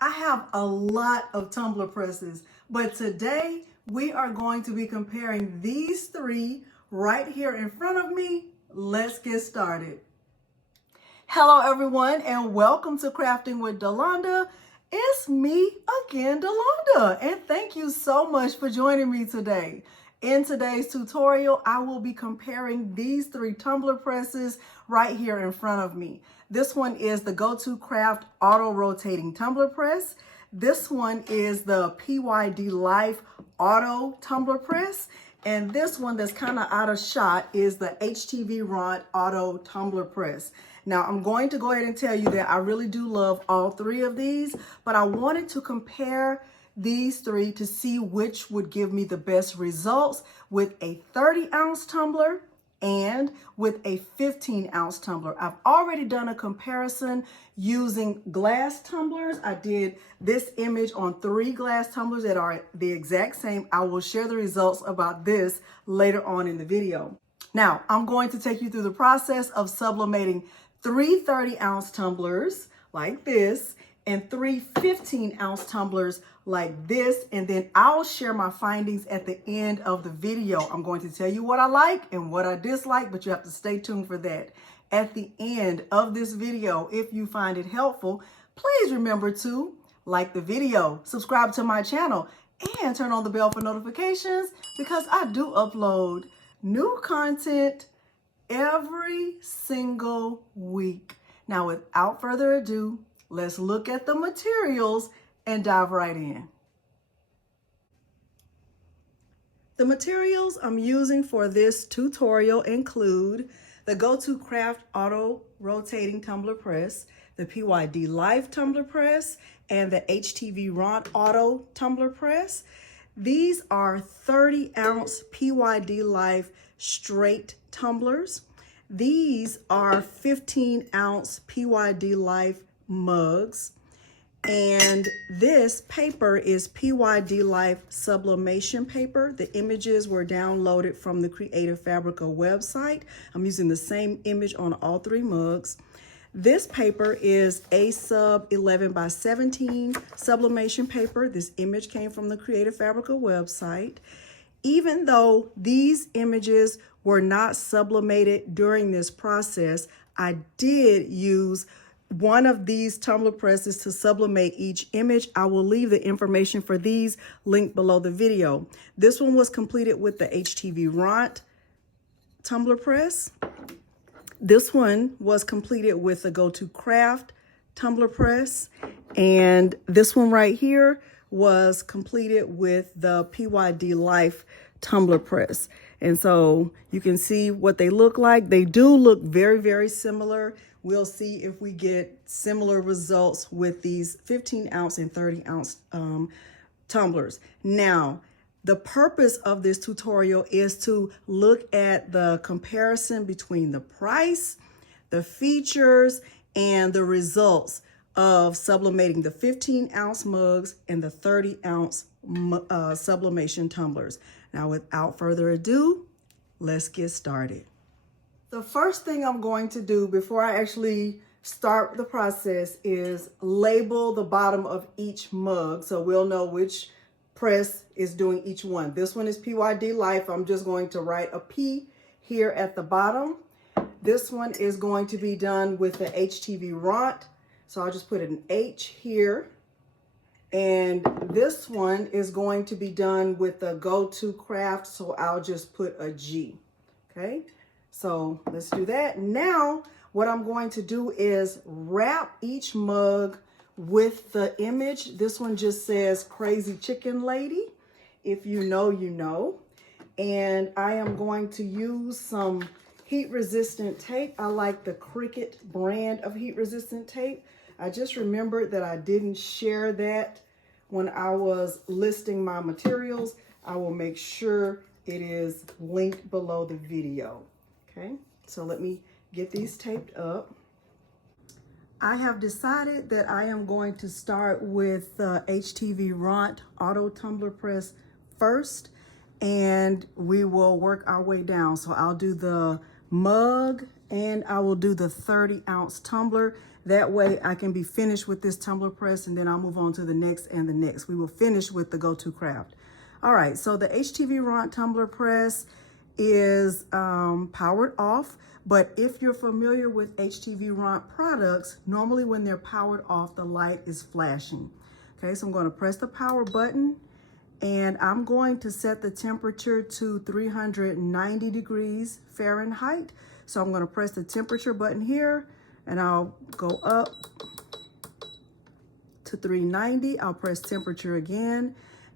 I have a lot of tumbler presses, but today we are going to be comparing these three right here in front of me. Let's get started. Hello everyone and welcome to Crafting with Delonda. It's me again, Delonda, and thank you so much for joining me today. In today's tutorial, I will be comparing these three tumbler presses right here in front of me. This one is the Go2Craft Auto Rotating Tumbler Press. This one is the PYDLIFE Auto Tumbler Press. And this one that's kind of out of shot is the HTVRONT Auto Tumbler Press. Now, I'm going to go ahead and tell you that I really do love all three of these, but I wanted to compare these three to see which would give me the best results with a 30-ounce tumbler and with a 15-ounce tumbler. I've already done a comparison using glass tumblers. I did this image on 3 glass tumblers that are the exact same. I will share the results about this later on in the video. Now, I'm going to take you through the process of sublimating 3 30-ounce tumblers like this and 3 15-ounce tumblers like this, and then I'll share my findings at the end of the video. I'm going to tell you what I like and what I dislike, but you have to stay tuned for that. At the end of this video, if you find it helpful, please remember to like the video, subscribe to my channel, and turn on the bell for notifications because I do upload new content every single week. Now, without further ado, let's look at the materials and dive right in. The materials I'm using for this tutorial include the Go2Craft Auto Rotating Tumbler Press, the PYDLIFE Tumbler Press, and the HTVRONT Auto Tumbler Press. These are 30-ounce PYDLIFE straight tumblers. These are 15-ounce PYDLIFE mugs. And this paper is PYDLIFE sublimation paper. The images were downloaded from the Creative Fabrica website. I'm using the same image on all 3 mugs. This paper is a sub 11 by 17 sublimation paper. This image came from the Creative Fabrica website. Even though these images were not sublimated during this process, I did use one of these tumbler presses to sublimate each image. I will leave the information for these linked below the video. This one was completed with the HTVRONT tumbler press. This one was completed with the Go2Craft tumbler press. And this one right here was completed with the PYDLIFE tumbler press. And so you can see what they look like. They do look very, very similar. We'll see if we get similar results with these 15-ounce and 30-ounce tumblers. Now, the purpose of this tutorial is to look at the comparison between the price, the features, and the results of sublimating the 15-ounce mugs and the 30-ounce sublimation tumblers. Now, without further ado, let's get started. The first thing I'm going to do before I actually start the process is label the bottom of each mug so we'll know which press is doing each one. This one is PYDLIFE. I'm just going to write a P here at the bottom. This one is going to be done with the HTVRONT. So I'll just put an H here. And this one is going to be done with the Go2Craft. So I'll just put a G. Okay. So let's do that. Now, what I'm going to do is wrap each mug with the image. This one just says Crazy Chicken Lady. If you know, you know. And I am going to use some heat-resistant tape. I like the Cricut brand of heat-resistant tape. I just remembered that I didn't share that when I was listing my materials. I will make sure it is linked below the video. Okay, so let me get these taped up. I have decided that I am going to start with HTVRONT Auto Tumbler Press first, and we will work our way down. So I'll do the mug and I will do the 30-ounce tumbler, That way I can be finished with this tumbler press, and then I'll move on to the next and the next. We will finish with the Go2Craft. All right, so the HTVRONT Tumbler Press is powered off, but if you're familiar with HTVRONT products, normally when they're powered off, the light is flashing. Okay, so I'm going to press the power button, and I'm going to set the temperature to 390 degrees Fahrenheit. So I'm going to press the temperature button here, and I'll go up to 390. I'll press temperature again.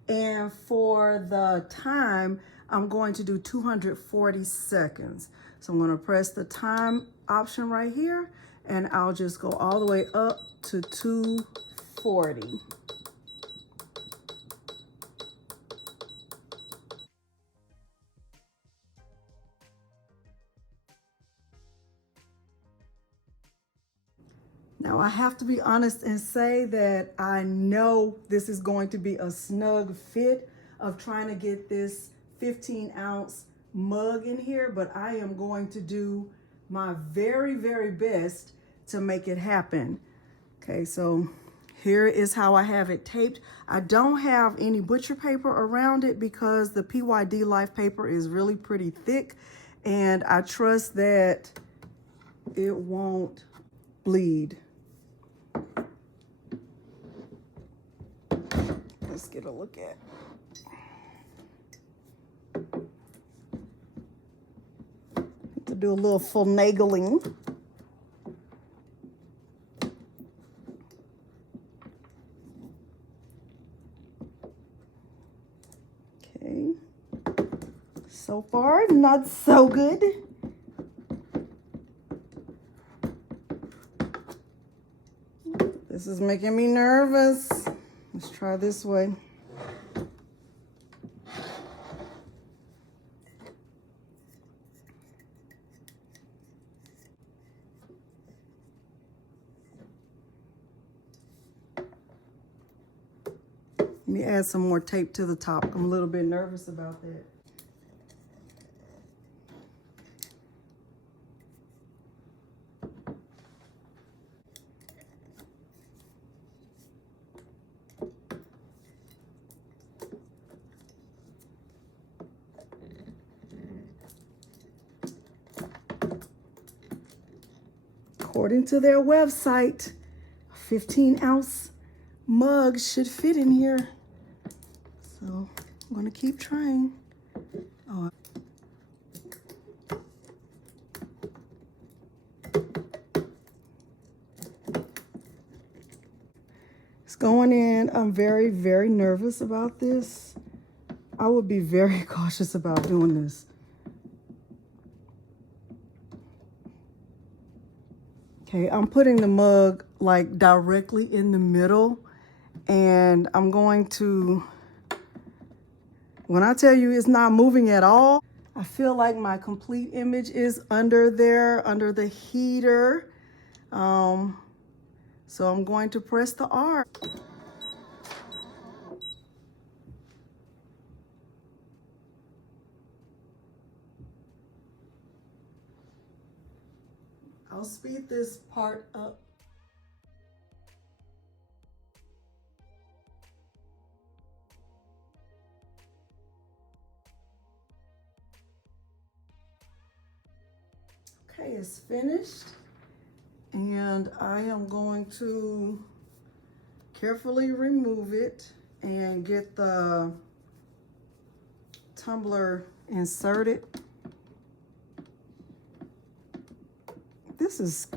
And for the time, I'm going to do 240 seconds. So I'm going to press the time option right here, and I'll just go all the way up to 240. Now, I have to be honest and say that I know this is going to be a snug fit of trying to get this 15-ounce mug in here, but I am going to do my very, very best to make it happen. Okay, so here is how I have it taped. I don't have any butcher paper around it because the PYDLIFE paper is really pretty thick, and I trust that it won't bleed. Let's get a look at. To do a little finagling. Okay. So far, not so good. This is making me nervous. Let's try this way. Let me add some more tape to the top. I'm a little bit nervous about that. According to their website, a 15-ounce mug should fit in here. So I'm gonna keep trying. Oh. It's going in. I'm very, very nervous about this. I would be very cautious about doing this. Okay, I'm putting the mug like directly in the middle, and I'm going to, when I tell you it's not moving at all, I feel like my complete image is under there, under the heater. So I'm going to press the R. I'll speed this part up. Okay, it's finished. And I am going to carefully remove it and get the tumbler inserted. This is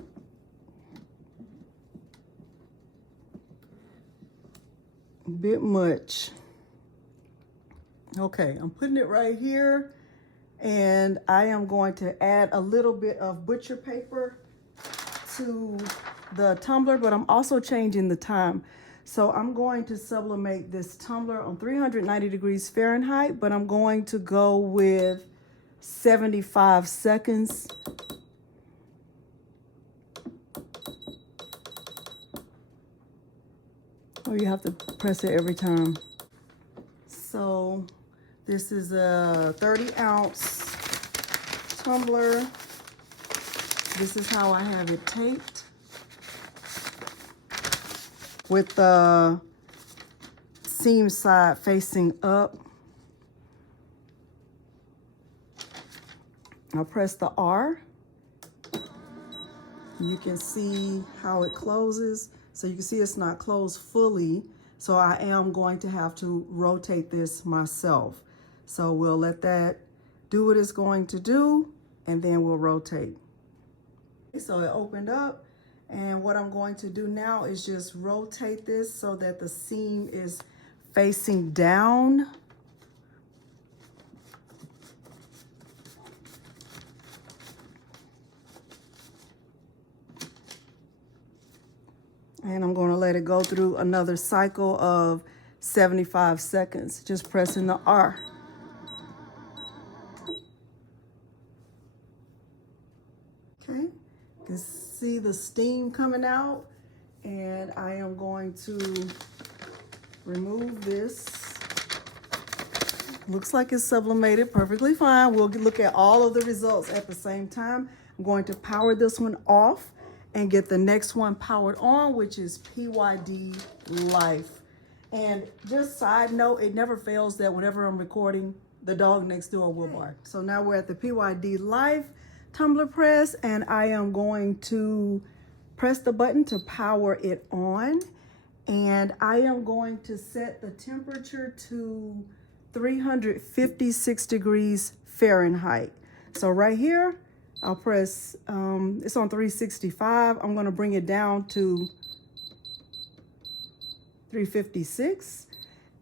a bit much. Okay, I'm putting it right here, and I am going to add a little bit of butcher paper to the tumbler, but I'm also changing the time. So I'm going to sublimate this tumbler on 390 degrees Fahrenheit, but I'm going to go with 75 seconds. Oh, you have to press it every time. So this is a 30-ounce tumbler. This is how I have it taped. with the seam side facing up. I'll press the R. You can see how it closes. So you can see it's not closed fully. So I am going to have to rotate this myself. So we'll let that do what it's going to do, and then we'll rotate. So it opened up, and what I'm going to do now is just rotate this so that the seam is facing down. And I'm going to let it go through another cycle of 75 seconds, just pressing the R. Okay, you can see the steam coming out, and I am going to remove this. Looks like it's sublimated perfectly fine. We'll look at all of the results at the same time. I'm going to power this one off and get the next one powered on, which is PYDLIFE. And just side note, it never fails that whenever I'm recording, the dog next door will bark. So now we're at the PYDLIFE Tumbler Press, and I am going to press the button to power it on. And I am going to set the temperature to 356 degrees Fahrenheit. So right here, I'll press, it's on 365. I'm gonna bring it down to 356.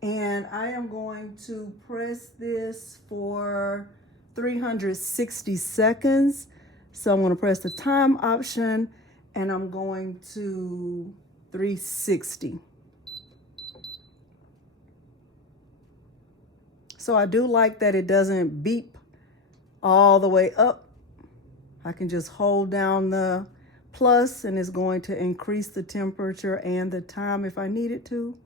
And I am going to press this for 360 seconds. So I'm gonna press the time option, and I'm going to 360. So I do like that it doesn't beep all the way up. I can just hold down the plus, and it's going to increase the temperature and the time if I need it to.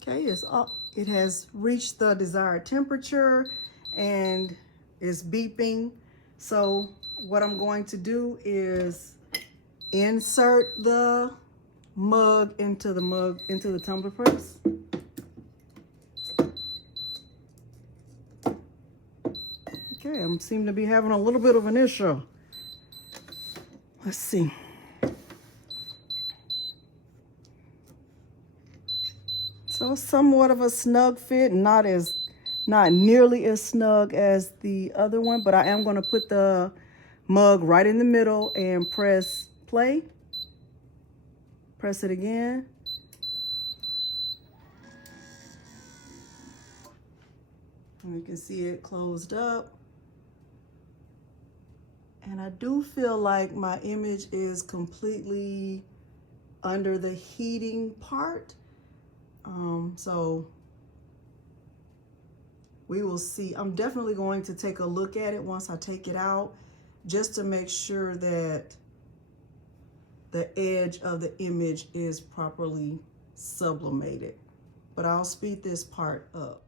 Okay, it's up. It has reached the desired temperature and is beeping. So what I'm going to do is insert the mug into the tumbler press. Okay, I seem to be having a little bit of an issue. Let's see. So it's somewhat of a snug fit, not nearly as snug as the other one, but I am going to put the mug right in the middle and press play. Press it again. And you can see it closed up. And I do feel like my image is completely under the heating part. So we will see. I'm definitely going to take a look at it once I take it out, just to make sure that the edge of the image is properly sublimated. But I'll speed this part up.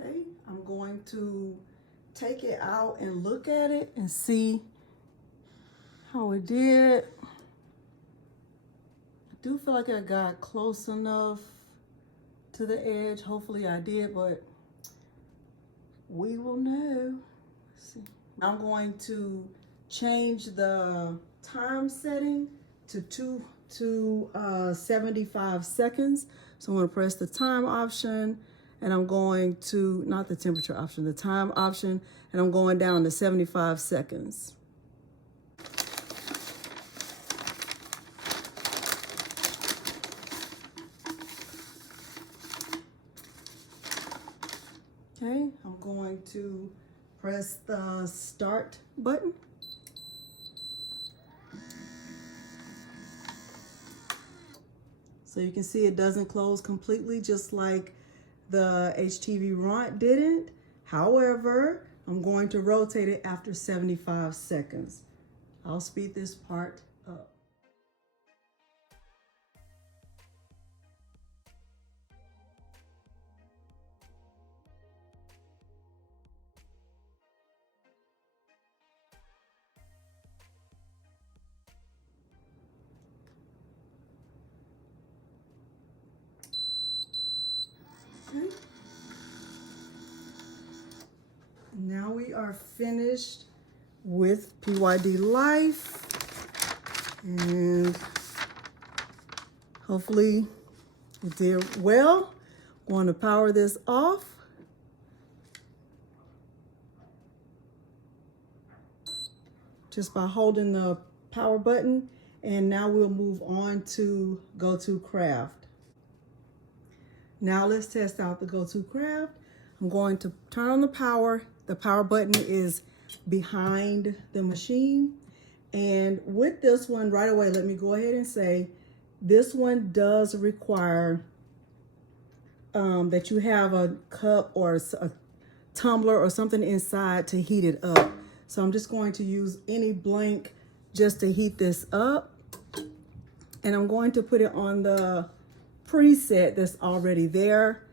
Okay, I'm going to take it out and look at it and see how it did. I do feel like I got close enough to the edge. Hopefully I did, but we will know. Let's see. I'm going to change the time setting to 75 seconds. So I'm going to press the time option, and I'm going to, not the temperature option, the time option, and I'm going down to 75 seconds. Okay, I'm going to press the start button. So you can see it doesn't close completely, just like the HTVRONT didn't. However, I'm going to rotate it after 75 seconds. I'll speed this part up. we are finished with PYDLIFE, and hopefully it did well. I'm going to power this off. Just by holding the power button, and now we'll move on to Go2Craft. Now let's test out the Go2Craft. I'm going to turn on the power. The power button is behind the machine. And with this one, right away, let me go ahead and say, this one does require that you have a cup or a tumbler or something inside to heat it up. So I'm just going to use any blank just to heat this up. And I'm going to put it on the preset that's already there.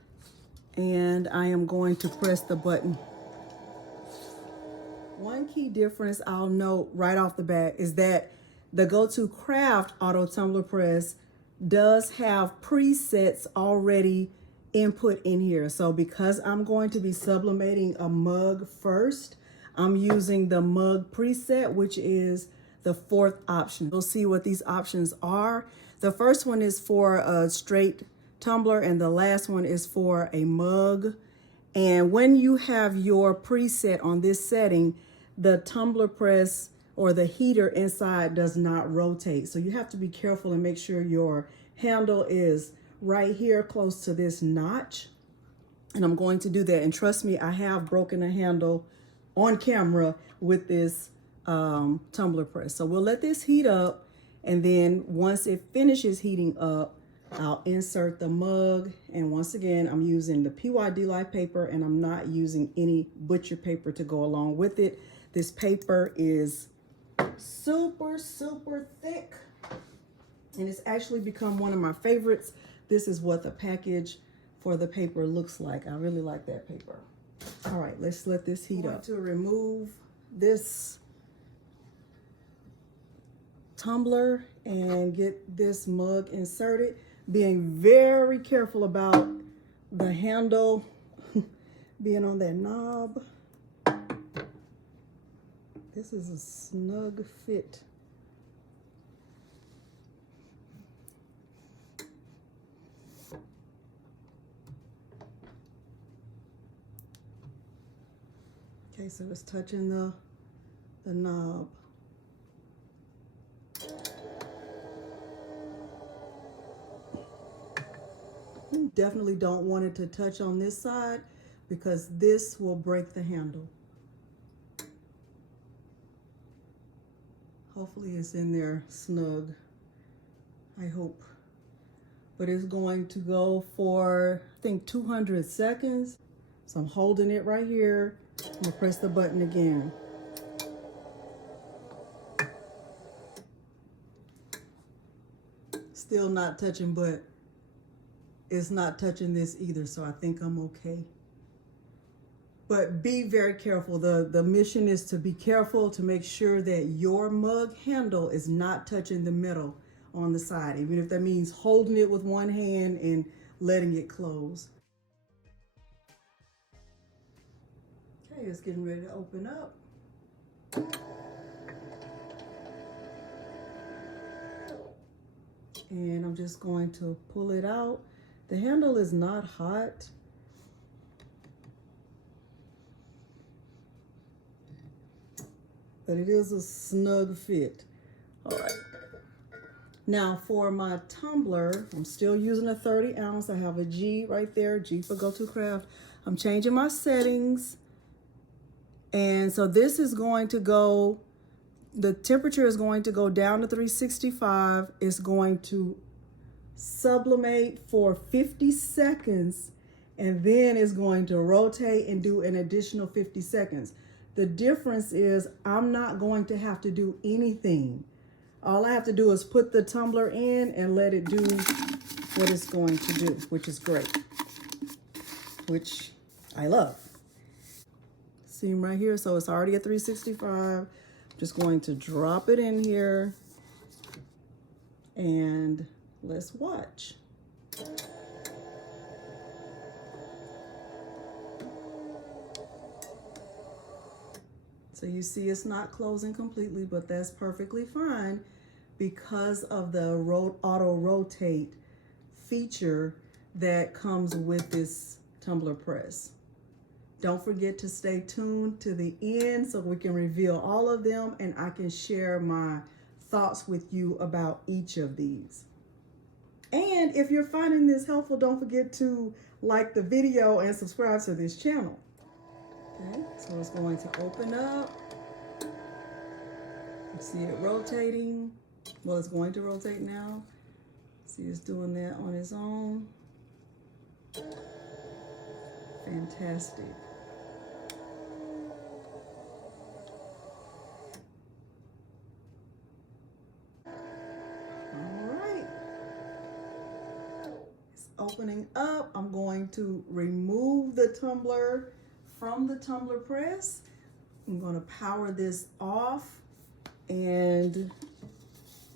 And I am going to press the button. One key difference I'll note right off the bat is that the Go2Craft Auto Tumbler Press does have presets already input in here. So because I'm going to be sublimating a mug first, I'm using the mug preset, which is the 4th option. We'll see what these options are. The first one is for a straight tumbler, and the last one is for a mug. And when you have your preset on this setting, the tumbler press or the heater inside does not rotate. So you have to be careful and make sure your handle is right here close to this notch. And I'm going to do that. And trust me, I have broken a handle on camera with this tumbler press. So we'll let this heat up, and then once it finishes heating up, I'll insert the mug. And once again, I'm using the PYDLIFE paper, and I'm not using any butcher paper to go along with it. This paper is super, super thick, and it's actually become one of my favorites. This is what the package for the paper looks like. I really like that paper. All right, let's let this heat up. To remove this tumbler and get this mug inserted, being very careful about the handle being on that knob. This is a snug fit. Okay, so it's touching the knob. You definitely don't want it to touch on this side because this will break the handle. Hopefully it's in there snug, I hope. But it's going to go for, I think, 200 seconds. So I'm holding it right here. I'm gonna press the button again. Still not touching, but it's not touching this either, so I think I'm okay. But be very careful. The mission is to be careful to make sure that your mug handle is not touching the metal on the side, even if that means holding it with one hand and letting it close. Okay, it's getting ready to open up. And I'm just going to pull it out. The handle is not hot. But it is a snug fit. All right. Now for my tumbler, I'm still using a 30 ounce. I have a G right there, G for Go2Craft. I'm changing my settings. And so this is going to go, the temperature is going to go down to 365. It's going to sublimate for 50 seconds, and then it's going to rotate and do an additional 50 seconds. The difference is I'm not going to have to do anything. All I have to do is put the tumbler in and let it do what it's going to do, which is great, which I love. See right here, so it's already at 365. Just going to drop it in here and let's watch. So you see it's not closing completely, but that's perfectly fine because of the auto rotate feature that comes with this tumbler press. Don't forget to stay tuned to the end so we can reveal all of them and I can share my thoughts with you about each of these. And if you're finding this helpful, don't forget to like the video and subscribe to this channel. Okay, so it's going to open up. You see it rotating. Well, it's going to rotate now. See, it's doing that on its own. Fantastic. Opening up, I'm going to remove the tumbler from the tumbler press. I'm going to power this off and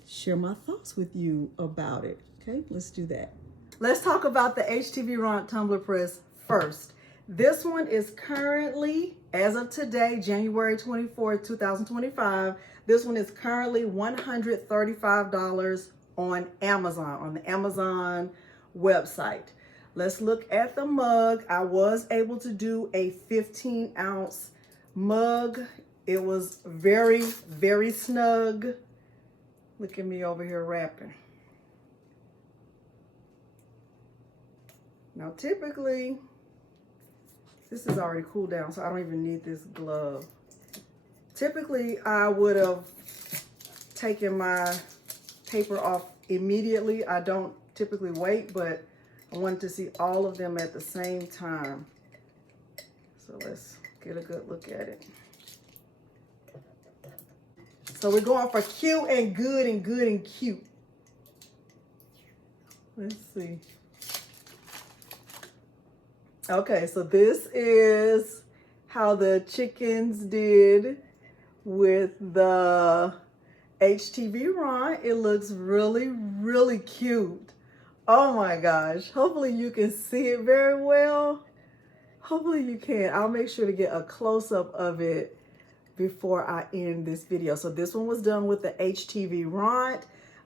share my thoughts with you about it. Okay, let's do that. Let's talk about the HTVRONT Tumbler Press first. This one is currently, as of today, January 24th, 2025, this one is currently $135 on Amazon, on the Amazon website. Let's look at the mug. I was able to do a 15-ounce mug. It was very, very snug. Look at me over here wrapping. Now, typically, this is already cooled down, so I don't even need this glove. Typically, I would have taken my paper off immediately. I don't typically wait, but I wanted to see all of them at the same time. So let's get a good look at it. So we're going for cute and good and good and cute. Let's see. Okay, so this is how the chickens did with the HTVRONT. It looks really, really cute. Oh my gosh. Hopefully you can see it very well. Hopefully you can. I'll make sure to get a close-up of it before I end this video. So this one was done with the HTVRONT.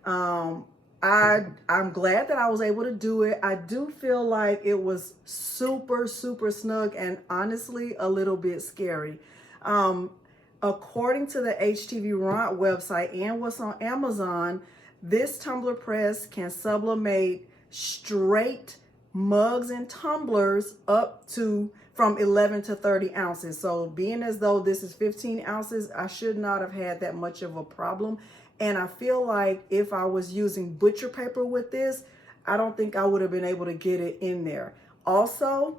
I'm glad that I was able to do it. I do feel like it was super, super snug and honestly a little bit scary. According to the HTVRONT website and what's on Amazon, this tumbler press can sublimate straight mugs and tumblers up to from 11 to 30 ounces. So being as though this is 15 ounces, I should not have had that much of a problem. And I feel like if I was using butcher paper with this, I don't think I would have been able to get it in there. Also,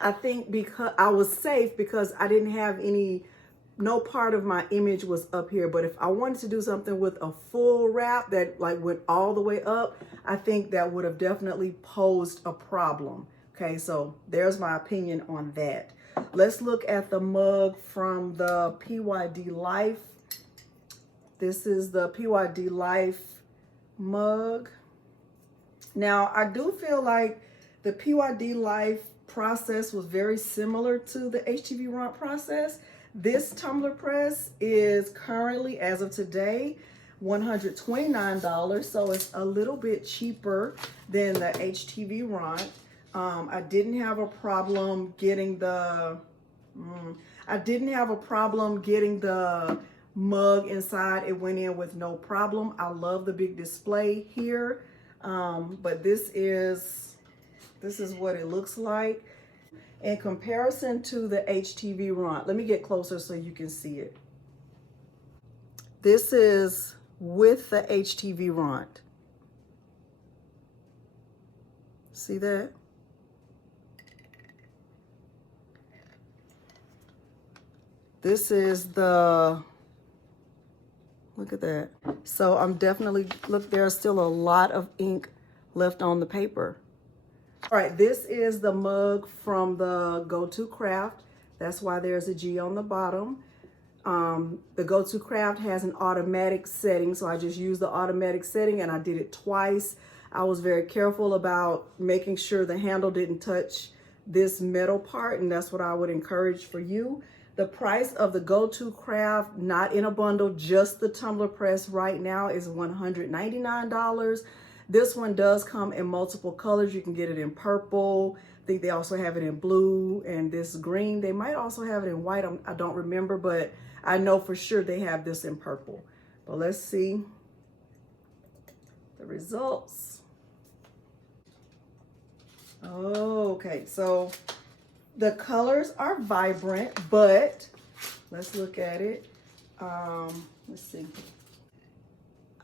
I think because I was safe because I didn't have no part of my image was up here. But if I wanted to do something with a full wrap that like went all the way up, I think that would have definitely posed a problem. Okay, so there's my opinion on that. Let's look at the mug from the PYDLIFE. This is the PYDLIFE mug. Now, I do feel like the PYDLIFE process was very similar to the HTVRONT process. This tumbler press is currently, as of today, $129, so it's a little bit cheaper than the HTVRONT. I didn't have a problem getting the mug inside. It went in with no problem. I love the big display here, but this is what it looks like in comparison to the HTVRONT. Let me get closer so you can see it. This is with the HTVRONT. See that? This is the, look at that. So I'm definitely, look, there's still a lot of ink left on the paper. All right, this is the mug from the Go2Craft. That's why there's a G on the bottom. The Go2Craft has an automatic setting, so I just used the automatic setting and I did it twice. I was very careful about making sure the handle didn't touch this metal part, and that's what I would encourage for you. The price of the Go2Craft, not in a bundle, just the tumbler press right now is $199. This one does come in multiple colors. You can get it in purple. I think they also have it in blue and this green. They might also have it in white. I don't remember, but I know for sure they have this in purple. But let's see the results. Okay, so the colors are vibrant, but let's look at it. Let's see.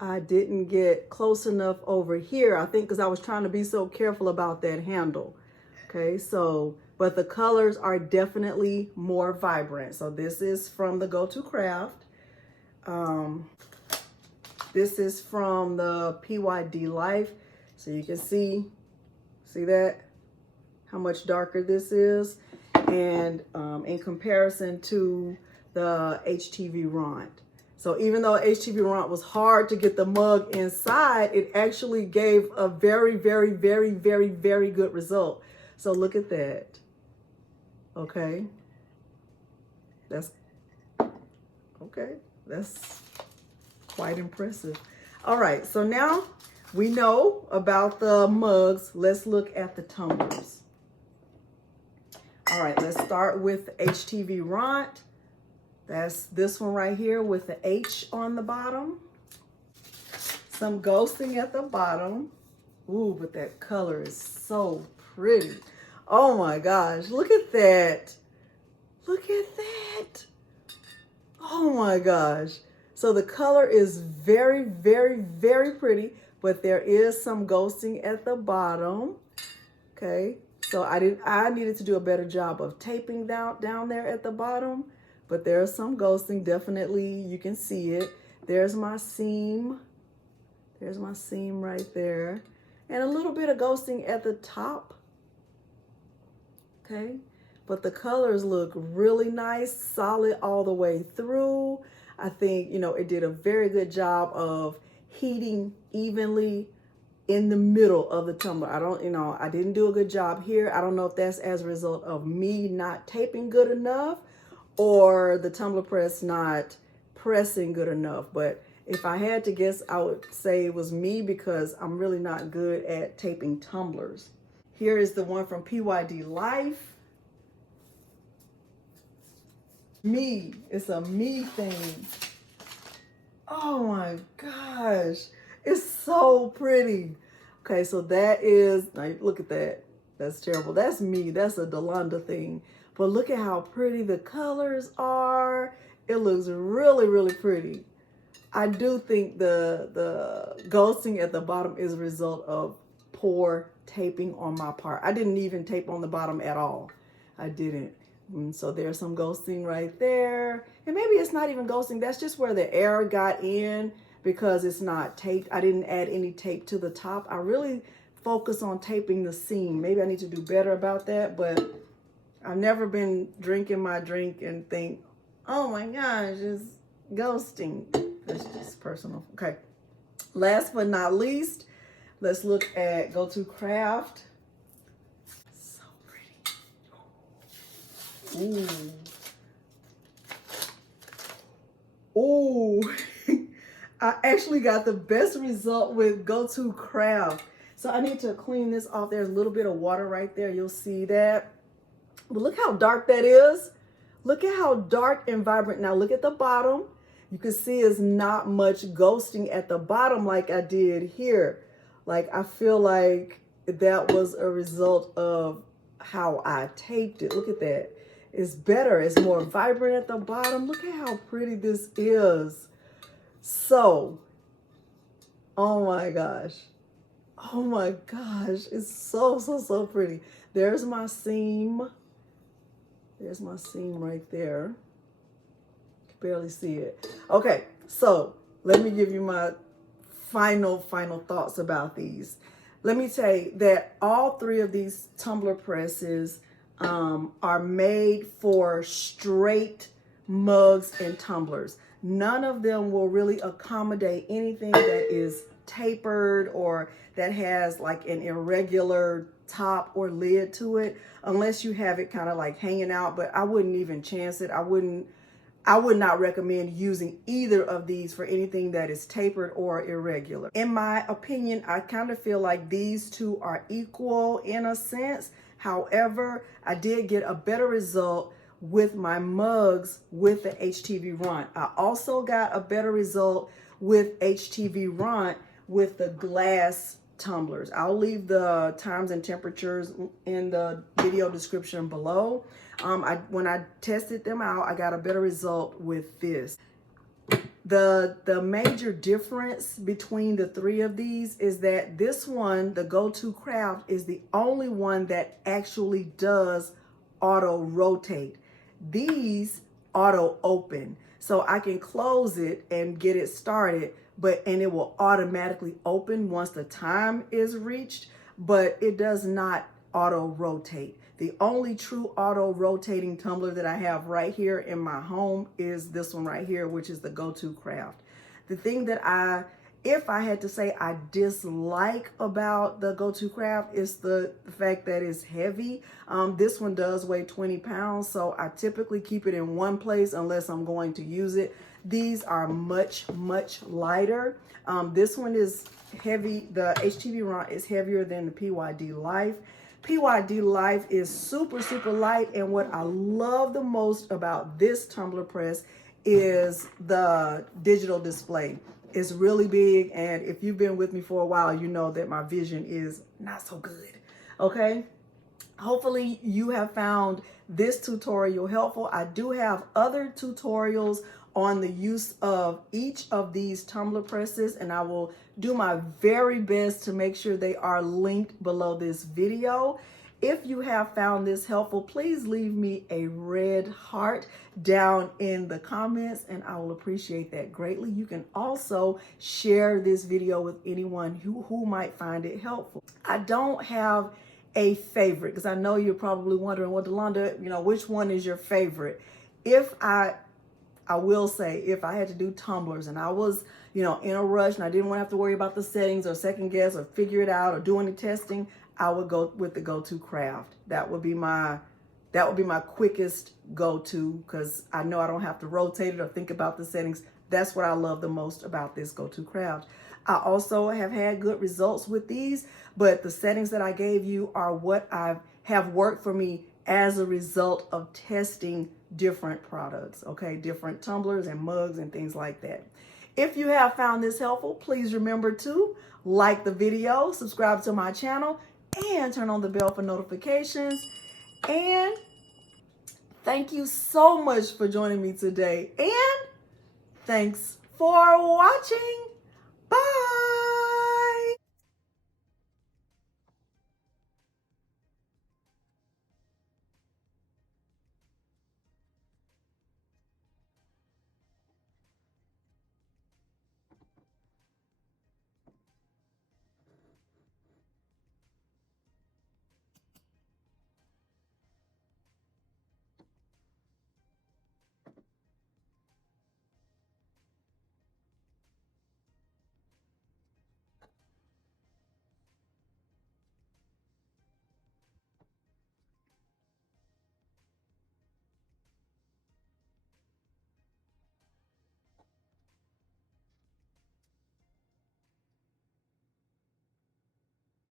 I didn't get close enough over here, I think, because I was trying to be so careful about that handle. Okay, so, but the colors are definitely more vibrant. So this is from the Go2Craft. This is from the PYDLIFE. So you can see that? How much darker this is, and in comparison to the HTVRONT. So even though HTVRONT was hard to get the mug inside, it actually gave a very, very, very, very, very good result. So look at that. Okay. That's quite impressive. All right, so now we know about the mugs. Let's look at the tumblers. All right, let's start with HTVRONT. That's this one right here with the H on the bottom. Some ghosting at the bottom. Ooh, but that color is so pretty. Oh my gosh, look at that. Look at that. Oh my gosh. So the color is very, very, very pretty, but there is some ghosting at the bottom. Okay. So I needed to do a better job of taping down there at the bottom, but there's some ghosting. Definitely, you can see it. There's my seam. There's my seam right there. And a little bit of ghosting at the top. Okay. But the colors look really nice, solid all the way through. I think, it did a very good job of heating evenly in the middle of the tumbler. I didn't do a good job here. I don't know if that's as a result of me not taping good enough or the tumbler press not pressing good enough. But if I had to guess, I would say it was me, because I'm really not good at taping tumblers. Here is the one from PYDLIFE. Me, it's a me thing. Oh my gosh. It's so pretty. Okay, so that is, now look at that. That's terrible. That's me. That's a Delonda thing. But look at how pretty the colors are. It looks really, really pretty. I do think the ghosting at the bottom is a result of poor taping on my part. I didn't even tape on the bottom at all. I didn't. So there's some ghosting right there. And maybe it's not even ghosting. That's just where the air got in, because it's not taped. I didn't add any tape to the top. I really focus on taping the seam. Maybe I need to do better about that, but I've never been drinking my drink and think, oh my gosh, it's ghosting. That's just personal. Okay. Last but not least, let's look at Go2Craft. So pretty. Ooh. Ooh. I actually got the best result with Go2Craft. So I need to clean this off. There's a little bit of water right there. You'll see that. But look how dark that is. Look at how dark and vibrant. Now look at the bottom. You can see it's not much ghosting at the bottom like I did here. Like, I feel like that was a result of how I taped it. Look at that. It's better. It's more vibrant at the bottom. Look at how pretty this is. So, oh my gosh. Oh my gosh. It's so, so, so pretty. There's my seam. There's my seam right there. You can barely see it. Okay, so let me give you my final thoughts about these. Let me say that all three of these tumbler presses are made for straight mugs and tumblers. None of them will really accommodate anything that is tapered or that has like an irregular top or lid to it, unless you have it kind of like hanging out. But I wouldn't even chance it. I would not recommend using either of these for anything that is tapered or irregular. In my opinion, I kind of feel like these two are equal in a sense. However, I did get a better result with my mugs with the HTVRONT. I also got a better result with HTVRONT with the glass tumblers. I'll leave the times and temperatures in the video description below. When I tested them out, I got a better result with this. The major difference between the three of these is that this one, the Go2Craft, is the only one that actually does auto rotate. These auto open. So I can close it and get it started, and it will automatically open once the time is reached, but it does not auto rotate. The only true auto rotating tumbler that I have right here in my home is this one right here, which is the Go2Craft. The thing that if I had to say I dislike about the Go2Craft is the fact that it's heavy. This one does weigh 20 pounds, so I typically keep it in one place unless I'm going to use it. These are much, much lighter. This one is heavy. The HTVRONT is heavier than the PYDLIFE. PYDLIFE is super, super light, and what I love the most about this tumbler press is the digital display. It's really big, and if you've been with me for a while, you know that my vision is not so good, okay? Hopefully you have found this tutorial helpful. I do have other tutorials on the use of each of these tumbler presses, and I will do my very best to make sure they are linked below this video. If you have found this helpful, please leave me a red heart down in the comments, and I will appreciate that greatly. You can also share this video with anyone who might find it helpful. I don't have a favorite, because I know you're probably wondering, well, Delonda, which one is your favorite? I will say, if I had to do tumblers and I was, in a rush and I didn't want to have to worry about the settings or second guess or figure it out or do any testing, I would go with the Go2Craft. That would be my quickest go-to, because I know I don't have to rotate it or think about the settings. That's what I love the most about this Go2Craft. I also have had good results with these, but the settings that I gave you are what have worked for me as a result of testing different products, okay? Different tumblers and mugs and things like that. If you have found this helpful, please remember to like the video, subscribe to my channel, and turn on the bell for notifications. And thank you so much for joining me today. And thanks for watching.